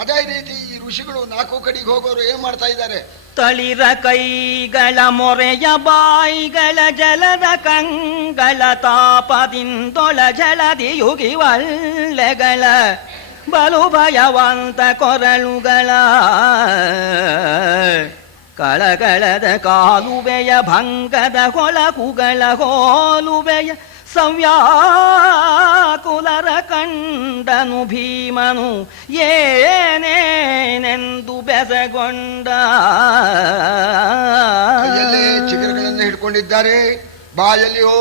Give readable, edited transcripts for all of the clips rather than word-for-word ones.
ಅದೇ ರೀತಿ ಈ ಋಷಿಗಳು 4 ಕಡೆಗೆ ಹೋಗೋರು ಏನ್ ಮಾಡ್ತಾ ಇದ್ದಾರೆ? ತಳಿರ ಕೈಗಳ ಮೊರೆಯ ಬಾಯಿಗಳ ಜಲದ ಕಂಗಳ ತಾಪದಿಂದೊಳ ಜಲದಿ ಯುಗಿವಳ್ಳೆಗಳ ಬಲು ಭಯವಂತ ಕೊರಳುಗಳ ಕಳಗಳದ ಕಾಲುವೆಯ ಭಂಗದ ಕೊಳಕುಗಳ ಹೋಲುವೆಯ ಸವ್ಯಾಕುಲರ ಕಂಡನು ಭೀಮನು ಏನೇನೆಂದು ಬೆಸಗೊಂಡ. ಕೈಯಲ್ಲಿ ಚಿಗುರುಗಳನ್ನು ಹಿಡ್ಕೊಂಡಿದ್ದಾರೆ, ಬಾಯಲ್ಲಿ ಹೋ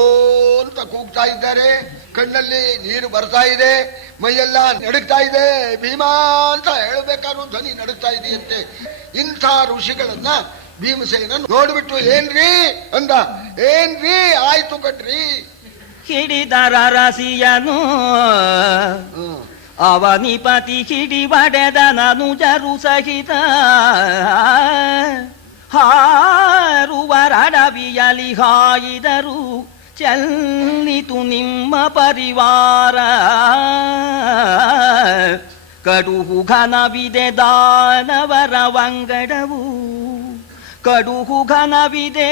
ಅಂತ ಕೂಗ್ತಾ ಇದ್ದಾರೆ, ಕಣ್ಣಲ್ಲಿ ನೀರು ಬರ್ತಾ ಇದೆ, ಮೈಯೆಲ್ಲ ನಡುಗ್ತಾ ಇದೆ. ಭೀಮಾ ಅಂತ ಹೇಳಬೇಕಾದ್ರೂ ಧ್ವನಿ ನಡುಗ್ತಾ ಇದೆಯಂತೆ. ಇಂಥ ಋಷಿಗಳನ್ನ ಭೀಮಸೇನ ನೋಡ್ಬಿಟ್ಟು ಏನ್ರಿ ಅಂದ. ಏನ್ರಿ ಆಯ್ತು ಕಟ್ರಿ. ಹಿಡಿದರ ರಸಿಯನು ಅವನಿಪತಿ ಹಿಡಿಬಡೆದ ನನುಜರು ಸಹಿತ ಹಾರುವರಡವಿಯಲಿ ಹಾಯಿದರು ಚೆಲ್ಲಿತು ನಿಮ್ಮ ಪರಿವಾರ. ಕಡುಹು ಘನವಿದೆ ದಾನವರ ವಂಗಡವು, ಕಡುಹು ಘನವಿದೆ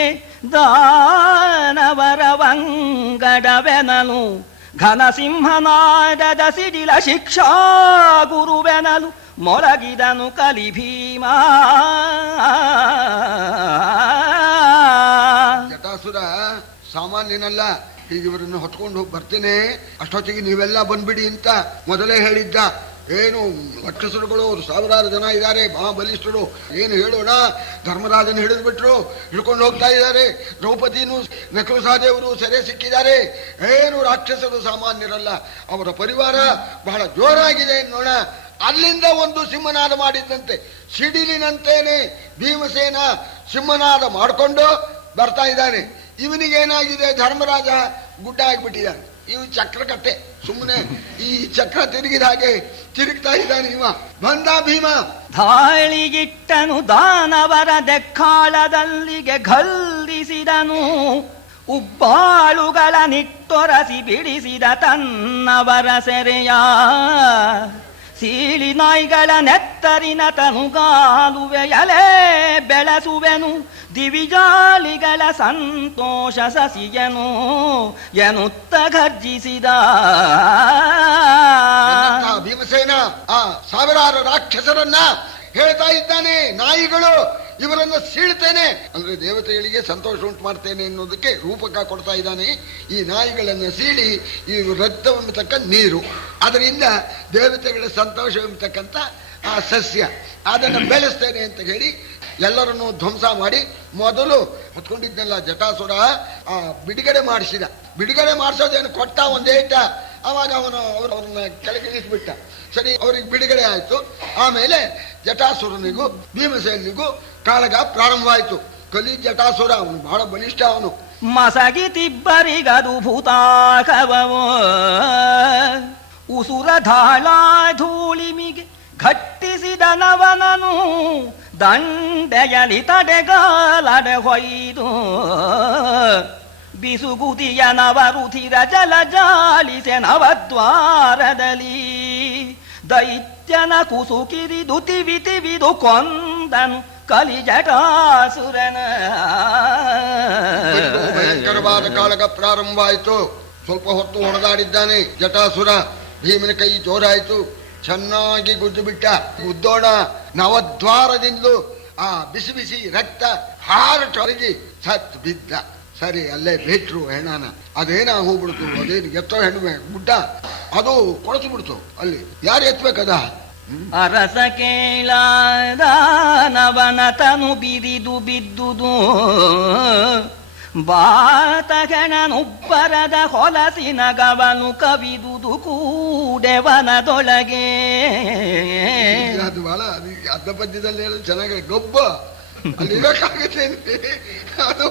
ದಾನವರ ವಂಗಡವೆನಲು ಘನಸಿಂಹನಾದದ ಸಿಡಿಲ ಶಿಕ್ಷಾ ಗುರುವೆನಲು ಮೊಳಗಿದನು ಕಲಿಭೀಮ. ಜಟಾಸುರ ಸಾಮಾನ್ಯನಲ್ಲ. ಈಗ ಇವರನ್ನು ಹೊತ್ಕೊಂಡು ಹೋಗಿ ಬರ್ತೇನೆ, ಅಷ್ಟೊತ್ತಿಗೆ ನೀವೆಲ್ಲ ಬಂದ್ಬಿಡಿ ಅಂತ ಮೊದಲೇ ಹೇಳಿದ್ದ. ಏನು ರಾಕ್ಷಸರುಗಳು 1000 ಜನ ಇದ್ದಾರೆ, ಮಹಾಬಲಿಷ್ಠರು. ಏನು ಹೇಳೋಣ, ಧರ್ಮರಾಜನ ಹಿಡಿದು ಬಿಟ್ರು, ಹಿಡ್ಕೊಂಡು ಹೋಗ್ತಾ ಇದ್ದಾರೆ. ದ್ರೌಪದಿನೂ ನಕಲು ಸಹದೇವರು ಸೆರೆ ಸಿಕ್ಕಿದ್ದಾರೆ. ಏನು ರಾಕ್ಷಸರು ಸಾಮಾನ್ಯರಲ್ಲ, ಅವರ ಪರಿವಾರ ಬಹಳ ಜೋರಾಗಿದೆ ನೋಡ. ಅಲ್ಲಿಂದ ಒಂದು ಸಿಂಹನಾದ ಮಾಡಿದ್ದಂತೆ, ಸಿಡಿಲಿನಂತೇನೆ ಭೀಮಸೇನ ಸಿಂಹನಾದ ಮಾಡಿಕೊಂಡು ಬರ್ತಾ ಇದ್ದಾನೆ. ಇವನಿಗೇನಾಗಿದೆ, ಧರ್ಮರಾಜ ಗುಡ್ಡ ಆಗಿಬಿಟ್ಟಿದ್ದಾನೆ. ಇವು ಚಕ್ರಕಟ್ಟೆ, ಸುಮ್ಮನೆ ಈ ಚಕ್ರ ತಿರುಗಿದ ಹಾಗೆ ತಿರುಗ್ತಾ ಇದ್ದಾನೆ. ಇವ ಬಂದ ಭೀಮ, ಧಾಳಿಗಿಟ್ಟನು ದಾನವರ ದೆಕ್ಕಾಳದಲ್ಲಿಗೆ ಘಲ್ಲಿಸಿದನು. ಉಬ್ಬಾಳುಗಳ ನಿಟ್ಟೊರಸಿ ಬಿಡಿಸಿದ ತನ್ನವರ ಸೆರೆಯ. ಸೀಳಿ ನಾಯಿಗಳ ನೆತ್ತರಿನ ತನುಗಾಲುವೆಯಲೇ ಬೆಳೆಸುವೆನು ದಿವಿಜಾಲಿಗಳ ಸಂತೋಷ ಸಸಿಯನು ಎನ್ನುತ್ತ ಗರ್ಜಿಸಿದ. ಭೀಮಸೇನ ಆ 1000 ರಾಕ್ಷಸರನ್ನ ಹೇಳ್ತಾ ಇದ್ದಾನೆ, ನಾಯಿಗಳು ಇವರನ್ನ ಸೀಳ್ತೇನೆ ಅಂದ್ರೆ ದೇವತೆಗಳಿಗೆ ಸಂತೋಷ ಉಂಟು ಮಾಡ್ತೇನೆ ಅನ್ನೋದಕ್ಕೆ ರೂಪಕ ಕೊಡ್ತಾ ಇದ್ದಾನೆ. ಈ ನಾಯಿಗಳನ್ನ ಸೀಳಿ ಈ ರಕ್ತವೆಂಬತಕ್ಕ ನೀರು, ಅದರಿಂದ ದೇವತೆಗಳ ಸಂತೋಷವೆಂಬತಕ್ಕಂಥ ಆ ಸಸ್ಯ, ಅದನ್ನು ಬೆಳೆಸ್ತೇನೆ ಅಂತ ಹೇಳಿ ಎಲ್ಲರನ್ನು ಧ್ವಂಸ ಮಾಡಿ ಮೊದಲು ಹೊತ್ಕೊಂಡಿದ್ದಲ್ಲ ಜಟಾಸುರ ಆ ಬಿಡುಗಡೆ ಮಾಡಿಸಿದ. ಬಿಡುಗಡೆ ಮಾಡಿಸೋದೇನು ಕೊಟ್ಟ ಒಂದೇ ಇಟ್ಟ, ಅವಾಗ ಅವ್ರನ್ನ ಕೆಳಗಿಳಿಸ್ಬಿಟ್ಟ. ಸರಿ, ಅವ್ರಿಗೆ ಬಿಡುಗಡೆ ಆಯ್ತು. ಆಮೇಲೆ ಜಟಾಸುರನಿಗೂ ಭೀಮಸೇನಿಗೂ ಕಾಳಗ ಪ್ರಾರಂಭವಾಯಿತು. ಕಲಿ ಜಟಾಸುರ, ಅವನು ಬಹಳ ಬಲಿಷ್ಠ. ಅವನು ಮಸಗಿತಿಬ್ಬರಿಗದು ಭೂತಾಕವೋ ಉಸುರ ಧಾಳ ಧೂಳಿಮಿಗೆ ಘಟ್ಟಿಸಿದ ನವನನು ದಂಡೆಯಲಿ ತಡೆಗಾಲಡೆ ಹೊಯ್ದು ಬಿಸುಗುದಿಯ ನವರುಧಿರ ಜಲ ಜಾಲಿಸೆ ನವದ್ವಾರದಲ್ಲಿ ದೈತ್ಯನ ಕುಸುಕಿರಿದು ತಿವಿದು ಕೊಂದನು ಕಲಿಜಟಾಸುರನ. ಭಯಂಕರವಾದ ಕಾಳಗ ಪ್ರಾರಂಭವಾಯಿತು. ಸ್ವಲ್ಪ ಹೊತ್ತು ಹೊಡೆದಾಡಿದ್ದಾನೆ ಜಟಾಸುರ. ಭೀಮನ ಕೈ ಜೋರಾಯಿತು, ಚೆನ್ನಾಗಿ ಗುದ್ದು ಬಿಟ್ಟ. ಗುದ್ದೋಣ ನವದ್ವಾರದಿಂದಲೂ ಆ ಬಿಸಿ ಬಿಸಿ ರಕ್ತ ಹಾರಟೊರಗಿ ಸತ್ ಬಿದ್ದ. ಸರಿ, ಅಲ್ಲೇ ಬಿಟ್ರು ಹೆಣ್ಣನ. ಅದೇನ ಹೋಗ್ಬಿಡ್ತು, ಅದೇನು ಎತ್ತೋ ಹೆಣ್ಣು ಗುಡ್ಡ, ಅದು ಕೊಳತು ಬಿಡ್ತು. ಅಲ್ಲಿ ಯಾರು ಎತ್ತಬೇಕದ? ಅರಸ ಕೇಳಾದನವನ ತನು ಬಿರಿದು ಬಿದ್ದುದು ಬಾತಗಣನುಬ್ಬರದ ಹೊಲಸಿನ ಗವನು ಕವಿದುದು ಕೂಡೆವನದೊಳಗೆ. ಅದು ಬಹಳ ಅರ್ಧ ಪದ್ಯದಲ್ಲಿ ಹೇಳೋದು ಚೆನ್ನಾಗಿ. ಗೊಬ್ಬ ಅಲ್ಲಿ ಇರೋಕ್ಕಾಗುತ್ತೆ, ಅದು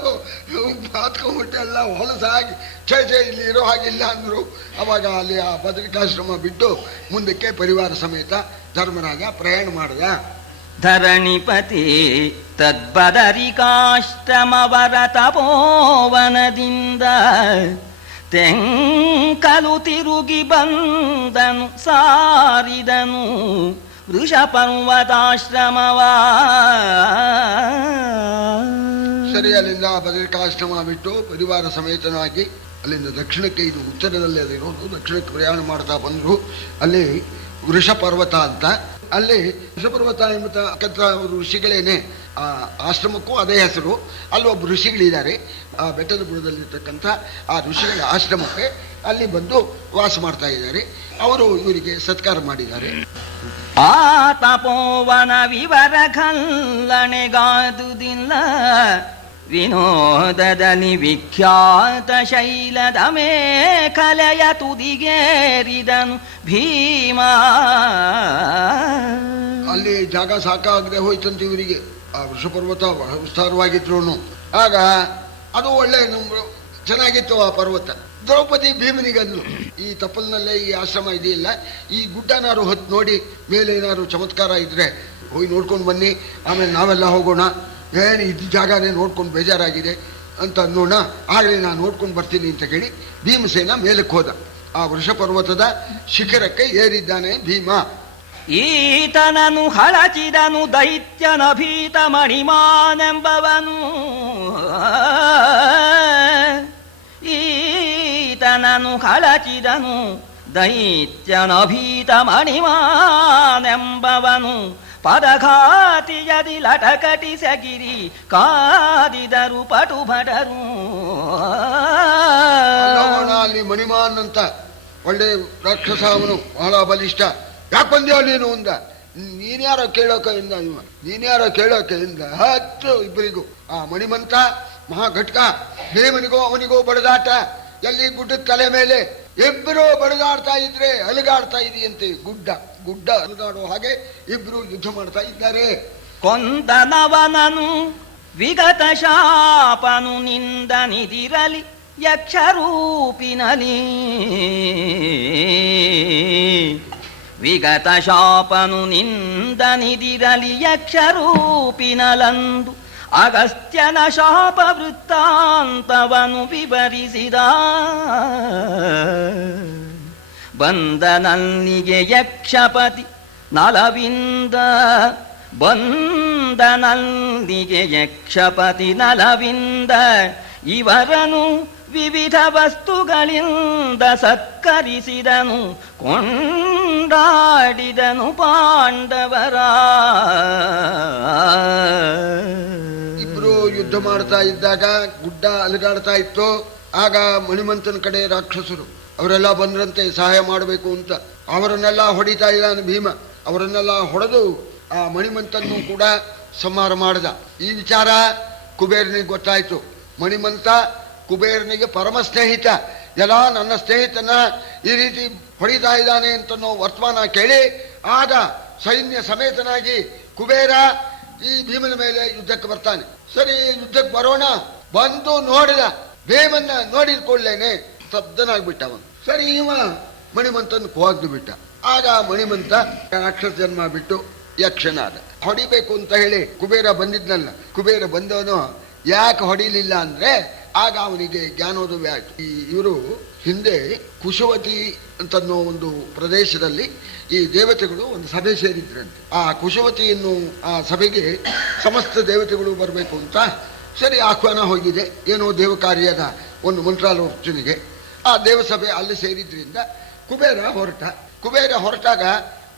ಬಾತ್ಕೊಂಡ್ಬಿಟ್ಟು ಎಲ್ಲ ಹೊಲಸಾಗಿ ಛೇ ಇಲ್ಲಿ ಇರೋ ಹಾಗಿಲ್ಲ ಅಂದ್ರು. ಅವಾಗ ಅಲ್ಲಿ ಆ ಬದರಿಕಾಶ್ರಮ ಬಿಟ್ಟು ಮುಂದಕ್ಕೆ ಪರಿವಾರ ಸಮೇತ ಧರ್ಮರಾಜ ಪ್ರಯಾಣ ಮಾಡಿದ. ಧರಣಿಪತಿ ತದ್ಬದರಿಕಾಶ್ರಮವರ ತಪೋವನದಿಂದ ತೆಂಕಲು ತಿರುಗಿ ಬಂದನು ಸಾರಿದನು ವೃಷಪರ್ವತಾಶ್ರಮವ. ಸರಿ, ಅಲ್ಲಿಂದ ಬದರಿಕಾಶ್ರಮ ಬಿಟ್ಟು ಪರಿವಾರ ಸಮೇತನಾಗಿ ಅಲ್ಲಿಂದ ದಕ್ಷಿಣಕ್ಕೆ, ಇದು ಉತ್ತರದಲ್ಲಿ ಅದಿರೋದು, ದಕ್ಷಿಣಕ್ಕೆ ಪ್ರಯಾಣ ಮಾಡ್ತಾ ಬಂದರು. ಅಲ್ಲಿ ವೃಷಪರ್ವತ ಅಂತ, ಅಲ್ಲಿ ವೃಷಪರ್ವತ ಎಂಬತಕ್ಕಂಥ ಋಷಿಗಳೇನೆ. ಆ ಆಶ್ರಮಕ್ಕೂ ಅದೇ ಹೆಸರು. ಅಲ್ಲಿ ಒಬ್ಬ ಋಷಿಗಳಿದ್ದಾರೆ, ಆ ಬೆಟ್ಟದ ಬುಡದಲ್ಲಿರ್ತಕ್ಕಂಥ ಆ ಋಷಿಗಳ ಆಶ್ರಮಕ್ಕೆ ಅಲ್ಲಿ ಬಂದು ವಾಸ ಮಾಡ್ತಾ ಇದ್ದಾರೆ. ಅವರು ಇವರಿಗೆ ಸತ್ಕಾರ ಮಾಡಿದ್ದಾರೆ. ಆ ತಪೋವನ ವಿವರ ಕಲ್ಲಣೆಗಾದುದಿಲ್ಲ, ವಿನೋದದಲ್ಲಿ ವಿಖ್ಯಾತ ಶೈಲದ ಮೇಖಲೆಯ ತುದಿಗೇರಿದನು ಭೀಮ. ಅಲ್ಲಿ ಜಾಗ ಸಾಕಾಗದೆ ಹೋಯ್ತಂತ ಇವರಿಗೆ. ಆ ವೃಷಪರ್ವತ ಬಹಳ ವಿಸ್ತಾರವಾಗಿದ್ರು. ಆಗ ಅದು ಒಳ್ಳೆ ಚೆನ್ನಾಗಿತ್ತು ಆ ಪರ್ವತ. ದ್ರೌಪದಿ ಭೀಮನಿಗಂದ್ರು, ಈ ತಪ್ಪಲಿನಲ್ಲೇ ಈ ಆಶ್ರಮ ಇದೆಯಲ್ಲ, ಈ ಗುಡ್ಡನಾರು ಹೊತ್ತು ನೋಡಿ ಮೇಲೆ ಏನಾದ್ರು ಚಮತ್ಕಾರ ಇದ್ರೆ ಹೋಗಿ ನೋಡ್ಕೊಂಡು ಬನ್ನಿ, ಆಮೇಲೆ ನಾವೆಲ್ಲ ಹೋಗೋಣ. ಏನು ಇದ್ದ ಜಾಗನೇ ನೋಡ್ಕೊಂಡು ಬೇಜಾರಾಗಿದೆ ಅಂತ ಅನ್ನೋಣ, ಆಗಲೇ ನಾನು ನೋಡ್ಕೊಂಡು ಬರ್ತೀನಿ ಅಂತ ಹೇಳಿ ಭೀಮಸೇನ ಮೇಲಕ್ಕೆ ಹೋದ. ಆ ವೃಷಪರ್ವತದ ಶಿಖರಕ್ಕೆ ಏರಿದ್ದಾನೆ ಭೀಮ. ಈತನನು ಹಳಚಿದನು ದೈತ್ಯನ ಭೀತ ಮಣಿಮಾನೆಂಬವನು. ಈತನನು ಹಳಚಿದನು ದೈತ್ಯನ ಭೀತ ಮಣಿಮಾನೆಂಬವನು. ಪದಘಾತಿಯದಿ ಲಟಕಟಿಸಗಿರಿ ಕಾದಿದರು ಪಟು ಭಟರು. ಅಲ್ಲಿ ಮಣಿಮಾನ್ ಅಂತ ಒಳ್ಳೆ ರಾಕ್ಷಸ, ಅವನು ಬಹಳ ಬಲಿಷ್ಠ. ಯಾಕೆ ಬಂದ್ಯೋ ನೀನು ಅಂದ. ನೀನ್ಯಾರೋ ಕೇಳೋಕೆ ಇಂದ, ನೀನ್ಯಾರೋ ಕೇಳೋಕೆ ಇಂದ. ಹತ್ತು ಇಬ್ಬರಿಗೂ ಆ ಮಣಿಮಂತ ಮಹಾಘಟ್ಕ, ಭೀಮನಿಗೋ ಅವನಿಗೋ ಬಡದಾಟ. ಎಲ್ಲಿ ಗುಡ್ಡದ ತಲೆ ಮೇಲೆ ಇಬ್ಬರು ಬಡದಾಡ್ತಾ ಇದ್ರೆ ಅಲುಗಾಡ್ತಾ ಇದೆಯಂತೆ. ಗುಡ್ಡ ಅಲುಗಾಡೋ ಹಾಗೆ ಇಬ್ರು ಯುದ್ಧ ಮಾಡ್ತಾ ಇದ್ದಾರೆ. ಕೊಂದನವನನು ವಿಗತ ಶಾಪನು ನಿಂದ ನಿದಿರಲಿ ಯಕ್ಷರೂಪಿನಲಿ. ವಿಗತ ಶಾಪನು ನಿಂದ ನಿದಿರಲಿ ಯಕ್ಷರೂಪಿನಲಂದು ಅಗಸ್ತ್ಯನ ಶಾಪ ವೃತ್ತಾಂತವನು ವಿವರಿಸಿದ. ಬಂದನಲ್ಲಿಗೆ ಯಕ್ಷಪತಿ ನಲವಿಂದ, ಬಂದನಲ್ಲಿಗೆ ಯಕ್ಷಪತಿ ನಲವಿಂದ. ಇವರನು ವಿವಿಧ ವಸ್ತುಗಳಿಂದ ಸತ್ಕರಿಸಿದನು, ಕೊಂಡಾಡಿದನು ಪಾಂಡವರ. ಇಬ್ರು ಯುದ್ಧ ಮಾಡ್ತಾ ಇದ್ದಾಗ ಗುಡ್ಡ ಅಲುಗಾಡ್ತಾ ಇತ್ತು. ಆಗ ಮಣಿಮಂತನ ಕಡೆ ರಾಕ್ಷಸರು ಅವರೆಲ್ಲ ಬಂದ್ರಂತೆ ಸಹಾಯ ಮಾಡಬೇಕು ಅಂತ. ಅವರನ್ನೆಲ್ಲ ಹೊಡಿತಾ ಇದ್ದಾನೆ ಭೀಮ. ಅವರನ್ನೆಲ್ಲ ಹೊಡೆದು ಆ ಮಣಿಮಂತನ್ನು ಕೂಡ ಸಂಹಾರ ಮಾಡಿದ. ಈ ವಿಚಾರ ಕುಬೇರನಿಗೆ ಗೊತ್ತಾಯ್ತು. ಮಣಿಮಂತ ಕುಬೇರನಿಗೆ ಪರಮ ಸ್ನೇಹಿತ. ಎಲ್ಲ ನನ್ನ ಸ್ನೇಹಿತನ ಈ ರೀತಿ ಹೊಡಿತಾ ಇದ್ದಾನೆ ಅಂತನೋ ವರ್ತಮಾನ ಕೇಳಿ ಆಗ ಸೈನ್ಯ ಸಮೇತನಾಗಿ ಕುಬೇರ ಈ ಭೀಮನ ಮೇಲೆ ಯುದ್ಧಕ್ಕೆ ಬರ್ತಾನೆ. ಸರಿ, ಯುದ್ಧಕ್ಕೆ ಬರೋಣ ಬಂದು ನೋಡಿದ. ಭೀಮನ್ನ ನೋಡಿದ ಕೂಡಲೇನೆ ಸ್ತಬ್ಧನಾಗ್ಬಿಟ್ಟ ಅವನು. ಸರಿ, ಇವ ಮಣಿಮಂತನ ಹೋಗ್ದು ಬಿಟ್ಟ. ಆಗ ಮಣಿಮಂತ ರಾಕ್ಷಸ ಜನ್ಮ ಬಿಟ್ಟು ಯಕ್ಷನಾದ. ಹೊಡಿಬೇಕು ಅಂತ ಹೇಳಿ ಕುಬೇರ ಬಂದಿದ್ನಲ್ಲ, ಕುಬೇರ ಬಂದವನು ಯಾಕೆ ಹೊಡಿಲಿಲ್ಲ ಅಂದ್ರೆ ಆಗ ಅವನಿಗೆ ಜ್ಞಾನೋದಯ ಆಯ್ತು. ಇವರು ಹಿಂದೆ ಕುಶವತಿ ಅಂತನ್ನೋ ಒಂದು ಪ್ರದೇಶದಲ್ಲಿ ಈ ದೇವತೆಗಳು ಒಂದು ಸಭೆ ಸೇರಿದ್ರಂತೆ. ಆ ಕುಶವತಿ ಎನ್ನು ಆ ಸಭೆಗೆ ಸಮಸ್ತ ದೇವತೆಗಳು ಬರಬೇಕು ಅಂತ ಸರಿ ಆಹ್ವಾನ ಹೋಗಿದೆ. ಏನೋ ದೇವ ಕಾರ್ಯದ ಒಂದು ಮಂತ್ರಾಲೋಚನೆಗೆ ಆ ದೇವಸಭೆ ಅಲ್ಲಿ ಸೇರಿದ್ರಿಂದ ಕುಬೇರ ಹೊರಟಾಗ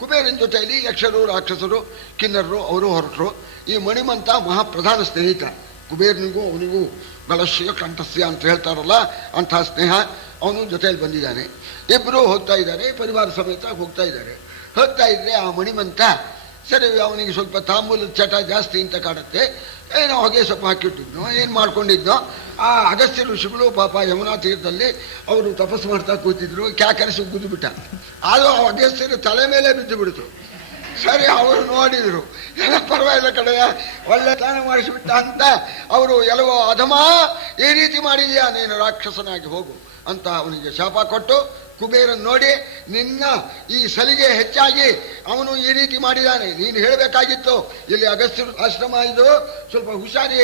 ಕುಬೇರನ ಜೊತೆಯಲ್ಲಿ ಯಕ್ಷರು, ರಾಕ್ಷಸರು, ಕಿನ್ನರರು ಅವರು ಹೊರಟರು. ಈ ಮಣಿಮಂತ ಮಹಾಪ್ರಧಾನ ಸ್ನೇಹಿತ. ಕುಬೇರನಿಗೂ ಅವನಿಗೂ ಬಲಶ್ಯ ಕಂಠಸ್ಯ ಅಂತ ಹೇಳ್ತಾರಲ್ಲ, ಅಂತಹ ಸ್ನೇಹ. ಅವನು ಜೊತೆಯಲ್ಲಿ ಬಂದಿದ್ದಾನೆ. ಇಬ್ಬರು ಹೋಗ್ತಾ ಇದ್ದಾರೆ, ಪರಿವಾರ ಸಮೇತ ಹೋಗ್ತಾ ಇದ್ದಾರೆ. ಹೋಗ್ತಾ ಇದ್ರೆ ಆ ಮಣಿಮಂತ ಸರಿ ಅವನಿಗೆ ಸ್ವಲ್ಪ ತಾಂಬೂಲದ ಚಟ ಜಾಸ್ತಿ ಅಂತ ಕಾಡುತ್ತೆ. ಏನೋ ಹೊಗೆ ಸ್ವಲ್ಪ ಹಾಕಿಟ್ಟಿದ್ನೋ ಏನು ಮಾಡ್ಕೊಂಡಿದ್ನೋ. ಆ ಅಗಸ್ತ್ಯ ಋಷಿಗಳು ಪಾಪ ಯಮುನಾ ತೀರ್ಥದಲ್ಲಿ ಅವರು ತಪಸ್ಸು ಮಾಡ್ತಾ ಕೂತಿದ್ರು. ಕ್ಯಾಕರಿಸಿ ಗುದ್ದು ಬಿಟ್ಟ. ಅದು ಅಗಸ್ತ್ಯರ ತಲೆ ಮೇಲೆ ಬಿದ್ದು ಬಿಡ್ತು. ಸರಿ, ಅವರು ನೋಡಿದ್ರು, ಎಲ್ಲ ಪರವಾಗಿಲ್ಲ ಕಡೆಯ ಒಳ್ಳೆ ತಾಣ ಮಾಡಿಸಿಬಿಟ್ಟ ಅಂತ ಅವರು ಎಲ್ಲವೋ ಅಧಮ ಈ ರೀತಿ ಮಾಡಿದ್ಯಾ, ನೀನು ರಾಕ್ಷಸನಾಗಿ ಹೋಗು ಅಂತ ಅವನಿಗೆ ಶಾಪ ಕೊಟ್ಟು ಕುಬೇರನ್ ನೋಡಿ, ನಿನ್ನ ಈ ಸಲಿಗೆ ಹೆಚ್ಚಾಗಿ ಅವನು ಈ ರೀತಿ ಮಾಡಿದ್ದಾನೆ, ನೀನು ಹೇಳಬೇಕಾಗಿತ್ತು ಇಲ್ಲಿ ಅಗಸ್ತ್ಯ ಆಶ್ರಮ ಇದು, ಸ್ವಲ್ಪ ಹುಷಾರಿ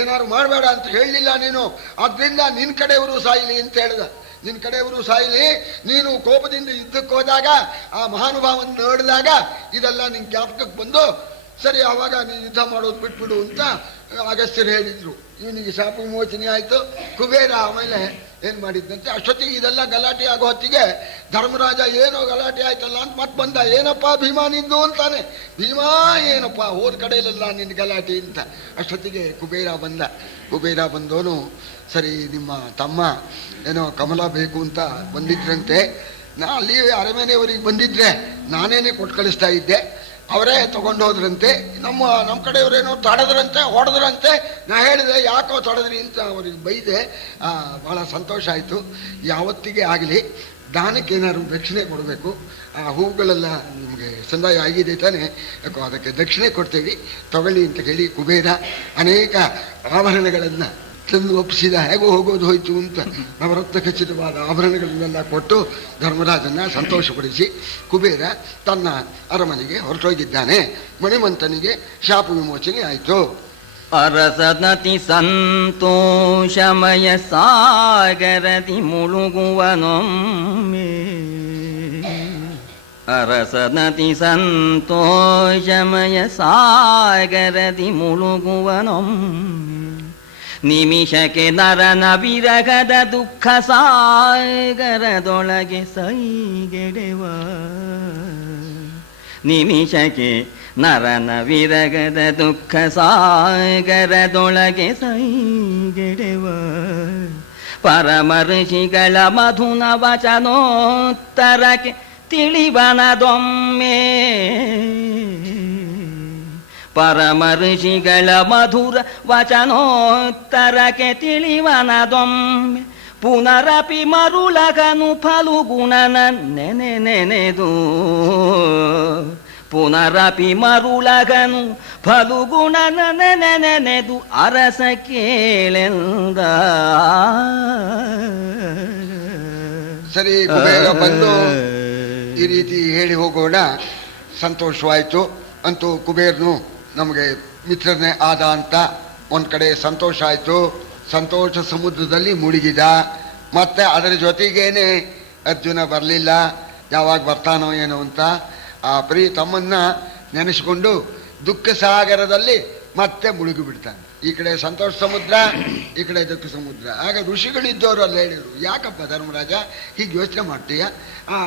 ಏನಾದ್ರು ಮಾಡಬೇಡ ಅಂತ ಹೇಳಲಿಲ್ಲ ನೀನು, ಆದ್ರಿಂದ ನಿನ್ನ ಕಡೆಯವರು ಸಾಯಿಲಿ ಅಂತ ಹೇಳ್ದ. ನಿನ್ನ ಕಡೆಯವರು ಸಾಯಲಿ, ನೀನು ಕೋಪದಿಂದ ಯುದ್ಧಕ್ಕೆ ಹೋದಾಗ ಆ ಮಹಾನುಭಾವನ ನೋಡಿದಾಗ ಇದೆಲ್ಲ ನಿನ್ ಜ್ಞಾಪಕಕ್ಕೆ ಬಂದು ಸರಿ ಆವಾಗ ನೀನು ಯುದ್ಧ ಮಾಡೋದು ಬಿಟ್ಬಿಡು ಅಂತ ಅಗಸ್ತ್ಯರು ಹೇಳಿದ್ರು. ಇವನಿಗೆ ಶಾಪ ವಿಮೋಚನೆ ಆಯ್ತು. ಕುಬೇರ ಆಮೇಲೆ ಏನ್ ಮಾಡಿದ್ದಂತೆ, ಅಷ್ಟೊತ್ತಿಗೆ ಇದೆಲ್ಲ ಗಲಾಟೆ ಆಗೋ ಹೊತ್ತಿಗೆ ಧರ್ಮರಾಜ ಏನೋ ಗಲಾಟೆ ಆಯ್ತಲ್ಲ ಅಂತ ಮತ್ತೆ ಬಂದ. ಏನಪ್ಪಾ ಭೀಮಾ ನಿಂದು ಅಂತಾನೆ. ಭೀಮಾ ಏನಪ್ಪ ಹೋದ ಕಡೆಯಲ್ಲೆಲ್ಲ ನಿನ್ನ ಗಲಾಟೆ ಅಂತ. ಅಷ್ಟೊತ್ತಿಗೆ ಕುಬೇರ ಬಂದ. ಕುಬೇರ ಬಂದವನು, ಸರಿ ನಿಮ್ಮ ತಮ್ಮ ಏನೋ ಕಮಲ ಬೇಕು ಅಂತ ಬಂದಿದ್ರಂತೆ, ನಾ ಅಲ್ಲಿ ಅರಮನೆಯವರಿಗೆ ಬಂದಿದ್ರೆ ನಾನೇನೆ ಕೊಟ್ಟು ಕಳಿಸ್ತಾ ಇದ್ದೆ, ಅವರೇ ತಗೊಂಡು ಹೋದ್ರಂತೆ. ನಮ್ಮ ಕಡೆಯವರೇನೋ ತಡೆದ್ರಂತೆ, ಹೊಡೆದ್ರಂತೆ. ನಾ ಹೇಳಿದೆ ಯಾಕೋ ತಡೆದ್ರಿ ಅಂತ ಅವ್ರಿಗೆ ಬೈದೆ. ಭಾಳ ಸಂತೋಷ ಆಯಿತು. ಯಾವತ್ತಿಗೆ ಆಗಲಿ ದಾನಕ್ಕೆ ಏನಾದ್ರು ದಕ್ಷಿಣೆ ಕೊಡಬೇಕು. ಆ ಹೂಗಳೆಲ್ಲ ನಿಮಗೆ ಸಂದಾಯ ಆಗಿದೆ ತಾನೆ, ಯಾಕೋ ಅದಕ್ಕೆ ದಕ್ಷಿಣೆ ಕೊಡ್ತೇವೆ ತಗೊಳ್ಳಿ ಅಂತ ಹೇಳಿ ಕುಬೇರ ಅನೇಕ ಆಭರಣಗಳನ್ನು ತಂದು ಒಪ್ಪಿಸಿದ. ಹೇಗೋ ಹೋಗೋದು ಹೋಯ್ತು ಅಂತ ನವರತ್ನ ಖಚಿತವಾದ ಆಭರಣಗಳನ್ನೆಲ್ಲ ಕೊಟ್ಟು ಧರ್ಮರಾಜನ ಸಂತೋಷಪಡಿಸಿ ಕುಬೇರ ತನ್ನ ಅರಮನೆಗೆ ಹೊರಟೋಗಿದ್ದಾನೆ. ಮಣಿಮಂತನಿಗೆ ಶಾಪ ವಿಮೋಚನೆ ಆಯಿತು. ಅರಸನತಿ ಸಂತೋಷಮಯ ಸಾಗರದಿ ಮುಳುಗುವನೊಮ್ಮೆ, ಅರಸನತಿ ಸಂತೋಷಮಯ ಸಾಗರದಿ ಮುಳುಗುವನೊಮ್ಮೆ, ನಿಮಿಷಕ್ಕೆ ನರನ ವಿರಗದ ದುಃಖ ಸಾಗರದೊಳಗೆ ಸೈಗೆಡೆವ, ನಿಮಿಷಕ್ಕೆ ನರನ ವಿರಗದ ದುಃಖ ಸಾಗರದೊಳಗೆ ಸೈಗೆಡೆವ, ಪರಮ ಋಷಿಗಳ ಮಧುನ ವಚನೋತ್ತರಕ್ಕೆ ತಿಳಿವನದೊಮ್ಮೆ, ಪರಮ ಋಷಿಗಳ ಮಧುರ ವಚನೋತ್ತರಕ್ಕೆ ತಿಳಿವನದೊಮ್ಮೆ, ಪುನರಪಿ ಮರುಳಗನು ಫಲುಗುಣನ ನೆನೆದು, ಪುನರಪಿ ಮರುಳಗನು ಫಲುಗುಣನ ನೆನೆದು ಅರಸ ಕೇಳೆಂದ. ಸರಿ ಕುಬೇರ ಬಂದು ಈ ರೀತಿ ಹೇಳಿ ಹೋಗೋಣ. ಸಂತೋಷವಾಯಿತು. ಅಂತೂ ಕುಬೇರನು ನಮಗೆ ಮಿತ್ರನೇ ಆದ ಅಂತ ಒಂದ್ ಕಡೆ ಸಂತೋಷ ಆಯಿತು. ಸಂತೋಷ ಸಮುದ್ರದಲ್ಲಿ ಮುಳುಗಿದ. ಮತ್ತೆ ಅದರ ಜೊತೆಗೇನೆ ಅರ್ಜುನ ಬರಲಿಲ್ಲ. ಯಾವಾಗ ಬರ್ತಾನೋ ಏನೋ ಅಂತ ಆ ಪ್ರಿಯ ತಮ್ಮನ್ನ ನೆನೆಸ್ಕೊಂಡು ದುಃಖ ಸಾಗರದಲ್ಲಿ ಮತ್ತೆ ಮುಳುಗಿ ಬಿಡ್ತಾನೆ. ಈ ಕಡೆ ಸಂತೋಷ ಸಮುದ್ರ, ಈ ಕಡೆ ದುಃಖ ಸಮುದ್ರ. ಆಗ ಋಷಿಗಳಿದ್ದವರು ಅಲ್ಲಿ ಹೇಳಿದ್ರು, ಯಾಕಪ್ಪ ಧರ್ಮರಾಜ ಹೀಗೆ ಯೋಚನೆ ಮಾಡ್ತೀಯ?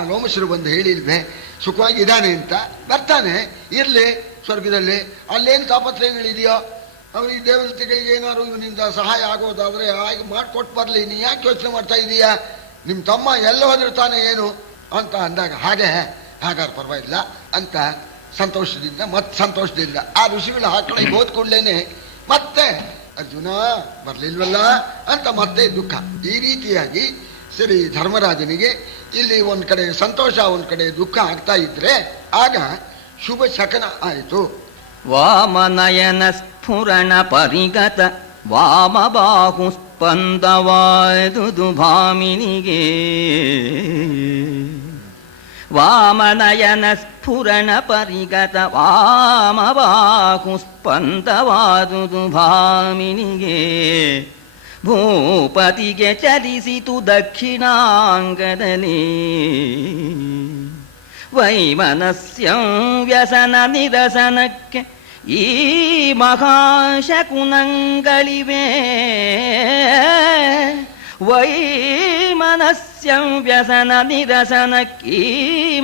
ಲೋಮಶರು ಬಂದು ಹೇಳಿಲ್ವೇ ಸುಖವಾಗಿದ್ದಾನೆ ಅಂತ? ಬರ್ತಾನೆ, ಇರಲಿ ಸ್ವರ್ಗದಲ್ಲಿ, ಅಲ್ಲೇನು ತಾಪತ್ರಯಗಳಿದೆಯೋ, ಅವನಿಗೆ ದೇವತೆಗಳಿಗೆ ಏನಾದ್ರು ಇವನಿಂದ ಸಹಾಯ ಆಗೋದಾದ್ರೆ ಹಾಗೆ ಮಾಡಿಕೊಟ್ಟು ಬರಲಿ, ನೀ ಯಾಕೆ ಯೋಚನೆ ಮಾಡ್ತಾ ಇದೀಯಾ? ನಿಮ್ಮ ತಮ್ಮ ಎಲ್ಲ ಹೋದ್ರೆ ತಾನೇ ಏನು ಅಂತ ಅಂದಾಗ, ಹಾಗಾದ್ರೆ ಪರವಾಗಿಲ್ಲ ಅಂತ ಸಂತೋಷದಿಂದ ಆ ಋಷಿಗಳು ಆ ಕಡೆ ಹೋದ ಕೂಡಲೇನೆ ಮತ್ತೆ ಅರ್ಜುನ ಬರ್ಲಿಲ್ವಲ್ಲ ಅಂತ ಮತ್ತೆ ದುಃಖ. ಈ ರೀತಿಯಾಗಿ ಸರಿ ಧರ್ಮರಾಜನಿಗೆ ಇಲ್ಲಿ ಒಂದ್ ಕಡೆ ಸಂತೋಷ, ಒಂದ್ ಕಡೆ ದುಃಖ ಆಗ್ತಾ ಇದ್ರೆ ಆಗ ಶುಭ ಶಕನ ಆಯಿತು. ವಾಮನಯನ ಸ್ಫುರಣ ಪರಿಗತ ವಾಮ ಬಾಹು ಸ್ಪಂದವಾದುದು ಭಾಮಿನಿಗೆ, ವಾಮನಯನ ಸ್ಫುರಣ ಪರಿಗತ ವಾಮ ಬಾಹು ಸ್ಪಂದವಾದುದು ಭಾಮಿನಿಗೆ, ಭೂಪತಿಗೆ ಚಲಿಸಿತು ದಕ್ಷಿಣಾಂಗದಲ್ಲಿ, ವೈಮನಸ್ಯಂ ವ್ಯಸನ ನಿರಸನಕ್ಕೆ ಈ ಮಹಾಶಕುನಂಗಳಿವೆ, ವೈಮನಸ್ಯಂ ವ್ಯಸನ ನಿರಸನಕ್ಕೆ ಈ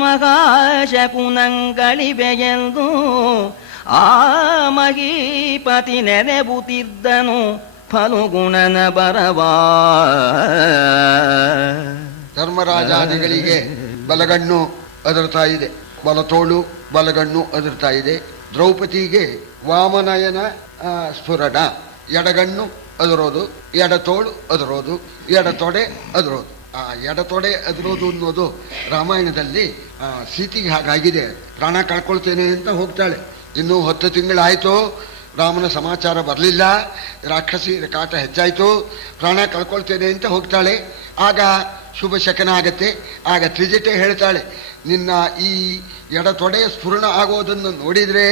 ಮಹಾಶಕುನಂಗಳಿವೆ ಎಂದು ಆ ಮಹೀಪತಿ ನೆನೆಬುತ್ತಿದ್ದನು ಫಲುಗುಣನ ಬರವಾ. ಧರ್ಮರಾಜಾದಿಗಳಿಗೆ ಬಲಗಣ್ಣು ಅದರ್ತಾ ಇದೆ, ಬಲತೋಳು ಬಲಗಣ್ಣು ಅದರ್ತಾ ಇದೆ. ದ್ರೌಪದಿಗೆ ವಾಮನಯನ ಸ್ಫುರಣ, ಎಡಗಣ್ಣು ಅದರೋದು, ಎಡತೋಳು ಅದರೋದು, ಎಡತೊಡೆ ಅದರೋದು. ಆ ಎಡತೊಡೆ ಅದರೋದು ಅನ್ನೋದು ರಾಮಾಯಣದಲ್ಲಿ ಸೀತೆಗೆ ಹಾಗಾಗಿದೆ. ಪ್ರಾಣ ಕಳ್ಕೊಳ್ತೇನೆ ಅಂತ ಹೋಗ್ತಾಳೆ. ಇನ್ನೂ 10 ತಿಂಗಳಾಯಿತು, ರಾಮನ ಸಮಾಚಾರ ಬರಲಿಲ್ಲ, ರಾಕ್ಷಸಿ ಕಾಟ ಹೆಚ್ಚಾಯಿತು, ಪ್ರಾಣ ಕಳ್ಕೊಳ್ತೇನೆ ಅಂತ ಹೋಗ್ತಾಳೆ. ಆಗ ಶುಭ ಶಕನ ಆಗತ್ತೆ. ಆಗ ತ್ರಿಜಟೆ ಹೇಳ್ತಾಳೆ, ನಿನ್ನ ಈ ಎಡತೊಡೆಯ ಸ್ಫುರಣ ಆಗೋದನ್ನು ನೋಡಿದರೆ,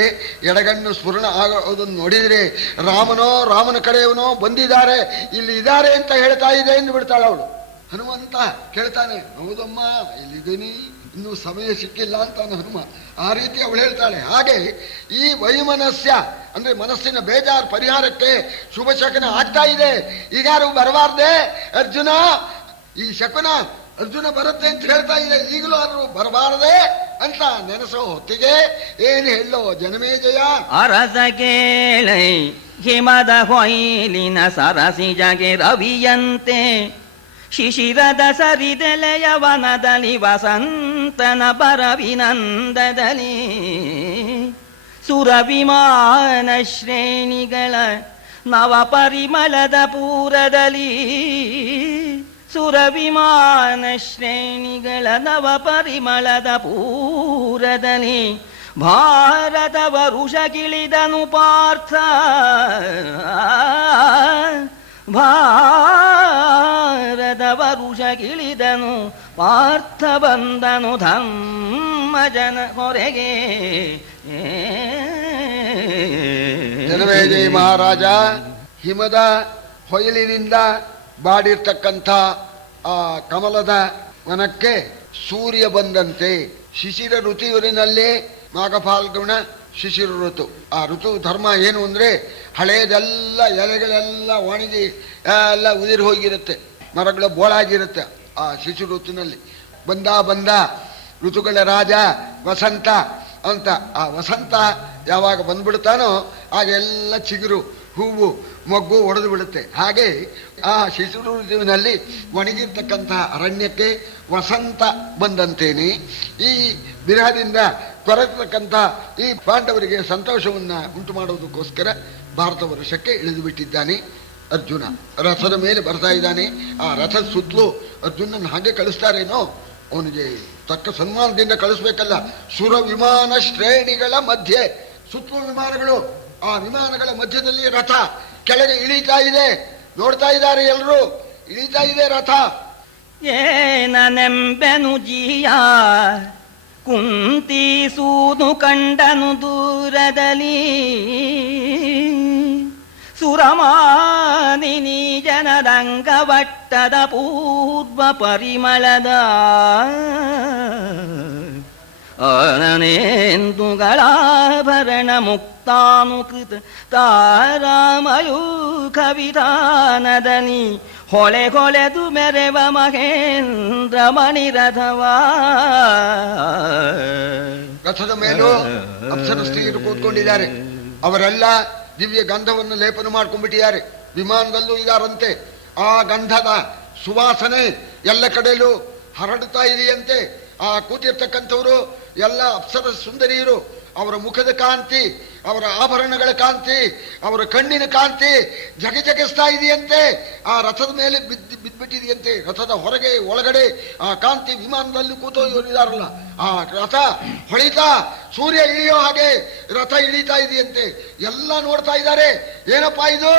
ಎಡಗಣ್ಣು ಸ್ಫುರಣ ಆಗೋದನ್ನು ನೋಡಿದರೆ ರಾಮನ ಕಡೆಯವನೋ ಬಂದಿದ್ದಾರೆ, ಇಲ್ಲಿ ಇದ್ದಾರೆ ಅಂತ ಹೇಳ್ತಾ ಇದೆ ಎಂದು ಬಿಡ್ತಾಳೆ ಅವಳು. ಹನುಮಂತ ಕೇಳ್ತಾನೆ, ಹೌದಮ್ಮ ಇಲ್ಲಿದ್ದೀನಿ, ಇನ್ನೂ ಸಮಯ ಸಿಕ್ಕಿಲ್ಲ ಅಂತಾನೆ ಹನುಮ. ಆ ರೀತಿ ಅವಳು ಹೇಳ್ತಾಳೆ. ಹಾಗೆ ಈ ವೈಮನಸ್ಯ ಅಂದ್ರೆ ಮನಸ್ಸಿನ ಬೇಜಾರು ಪರಿಹಾರಕ್ಕೆ ಶುಭ ಶಕುನ ಆಗ್ತಾ ಇದೆ. ಈಗಾರು ಬರಬಾರ್ದೆ ಅರ್ಜುನ, ಈ ಶಕುನ ಅರ್ಜುನ ಬರುತ್ತೆ ಅಂತ ಹೇಳ್ತಾ ಇದೆ, ಈಗಲೂ ಆದ್ರೂ ಬರಬಾರದೆ ಅಂತ ನೆನೆಸೋ ಹೊತ್ತಿಗೆ ಏನ್ ಹೇಳೋ ಜನಮೇಜಯ. ಅರಸ ಕೇಳೈ ಹಿಮದ ಹೊಯ್ಲಿನ ಸರಸಿ ಜಗೆ ರವಿಯಂತೆ ಶಿಶಿರದ ಸರಿದೆಲೆಯ ವನದಲ್ಲಿ ವಸಂತನ ಬರವಿನಂದದಲ್ಲಿ ಸುರವಿಮಾನ ಶ್ರೇಣಿಗಳ ನವ ಪರಿಮಳದ ಪೂರದಲ್ಲಿ ಸುರವಿಮಾನ ಶ್ರೇಣಿಗಳ ನವ ಪರಿಮಳದ ಪೂರದಲ್ಲಿ ಭಾರತ ವರುಷಗಿಳಿದನು ಪಾರ್ಥ, ಭಾರತ ವರುಷಗಿಳಿದನು ಪಾರ್ಥ ಬಂದನು ಧರ್ಮಜನ ಹೊರೆಗೆ. ಜನಮೇಜಯ ಮಹಾರಾಜ ಹಿಮದ ಹೊಯ್ಲಿನಿಂದ ಬಾಡಿರ್ತಕ್ಕಂಥ ಆ ಕಮಲದ ವನಕ್ಕೆ ಸೂರ್ಯ ಬಂದಂತೆ. ಶಿಶಿರ ಋತುವಿನಲ್ಲಿ ಮಾಘ ಫಾಲ್ಗುಣ ಶಿಶಿರ ಋತು. ಆ ಋತು ಧರ್ಮ ಏನು ಅಂದ್ರೆ ಹಳೆಯದೆಲ್ಲ ಎಲೆಗಳೆಲ್ಲ ಒಣಗಿ ಎಲ್ಲ ಉದಿರಿ ಹೋಗಿರುತ್ತೆ, ಮರಗಳು ಬೋಳಾಗಿರುತ್ತೆ. ಆ ಶಿಶಿರ ಋತುವಿನಲ್ಲಿ ಬಂದ ಋತುಗಳ ರಾಜ ವಸಂತ ಅಂತ. ಆ ವಸಂತ ಯಾವಾಗ ಬಂದ್ಬಿಡ್ತಾನೋ ಆಗೆಲ್ಲ ಚಿಗುರು ಹೂವು ಮೊಗ್ಗು ಒಡೆದು ಬಿಡುತ್ತೆ. ಹಾಗೆ ಆ ಶಿಶಿರ ಋತುವಿನಲ್ಲಿ ಒಣಗಿರ್ತಕ್ಕಂತಹ ಅರಣ್ಯಕ್ಕೆ ವಸಂತ ಬಂದಂತೇನೆ. ಈ ವಿರಹದಿಂದ ಕೊರತಕ್ಕಂಥ ಈ ಪಾಂಡವರಿಗೆ ಸಂತೋಷವನ್ನ ಉಂಟು ಮಾಡುವುದಕ್ಕೋಸ್ಕರ ಭಾರತ ವರ್ಷಕ್ಕೆ ಇಳಿದು ಬಿಟ್ಟಿದ್ದಾನೆ ಅರ್ಜುನ. ರಥದ ಮೇಲೆ ಬರ್ತಾ ಇದ್ದಾನೆ. ಆ ರಥದ ಸುತ್ತಲೂ ಅರ್ಜುನನ ಹಾಗೆ ಕಳಿಸ್ತಾರೇನೋ, ಅವನಿಗೆ ತಕ್ಕ ಸನ್ಮಾನದಿಂದ ಕಳಿಸ್ಬೇಕಲ್ಲ. ಸುರ ವಿಮಾನ ಶ್ರೇಣಿಗಳ ಮಧ್ಯೆ ಸುತ್ತಲೂ ವಿಮಾನಗಳು, ಆ ವಿಮಾನಗಳ ಮಧ್ಯದಲ್ಲಿ ರಥ ಕೆಳಗೆ ಇಳಿತಾ ಇದೆ. ನೋಡ್ತಾ ಇದ್ದಾರೆ ಎಲ್ಲರೂ, ಇಳಿತಾ ಇದೆ ರಥ. ಏನನೆಂಬೆನು ಜೀಯ ಕುಂತಿಸೂನು ಕಂಡನು ದೂರದಲ್ಲಿ ಸುರಮಾನಿನಿ ಜನರಂಗವಟ್ಟದ ಪೂರ್ವ ಪರಿಮಳದ ಅನನೇಂದುಗಳಾಭರಣ ಮುಕ್ತಾನುಕೃತ ತಾರಾಮಯೂಖ ವಿಧಾನದಲ್ಲಿ ಹೊಳೆ ಹೊಳೆದು ಮೆರೆವ ಮಹೇಂದ್ರ ಮಣಿರಥವಾ. ರಥದ ಮೇಲೂ ಅಪ್ಸರ ಸ್ತ್ರೀಯರು ಕೂತ್ಕೊಂಡಿದ್ದಾರೆ. ಅವರೆಲ್ಲ ದಿವ್ಯ ಗಂಧವನ್ನು ಲೇಪನ ಮಾಡ್ಕೊಂಡ್ಬಿಟ್ಟಿದ್ದಾರೆ. ವಿಮಾನದಲ್ಲೂ ಇದಾರಂತೆ. ಆ ಗಂಧದ ಸುವಾಸನೆ ಎಲ್ಲ ಕಡೆಯಲ್ಲೂ ಹರಡುತ್ತಾ ಇದೆಯಂತೆ. ಆ ಕೂತಿರ್ತಕ್ಕಂಥವರು ಎಲ್ಲ ಅಪ್ಸರ ಸುಂದರಿಯರು. ಅವರ ಮುಖದ ಕಾಂತಿ, ಅವರ ಆಭರಣಗಳ ಕಾಂತಿ, ಅವರ ಕಣ್ಣಿನ ಕಾಂತಿ ಜಗಿಸ್ತಾ ಇದೆಯಂತೆ. ಆ ರಥದ ಮೇಲೆ ಬಿದ್ಬಿಟ್ಟಿದೆಯಂತೆ. ರಥದ ಹೊರಗೆ ಒಳಗಡೆ ಆ ಕಾಂತಿ ವಿಮಾನದಲ್ಲಿ ಕೂತೋರಿದಾರಲ್ಲ, ಆ ರಥ ಹೊಳಿತಾ ಸೂರ್ಯ ಇಳಿಯೋ ಹಾಗೆ ರಥ ಇಳಿತಾ ಇದೆಯಂತೆ. ಎಲ್ಲ ನೋಡ್ತಾ ಇದ್ದಾರೆ, ಏನಪ್ಪಾ ಇದು,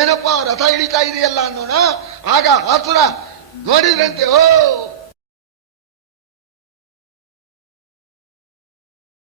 ಏನಪ್ಪಾ ರಥ ಇಳಿತಾ ಇದೆಯಲ್ಲ ಅನ್ನೋಣ. ಆಗ ಆತುರ ನೋಡಿದ್ರಂತೆ, ಓ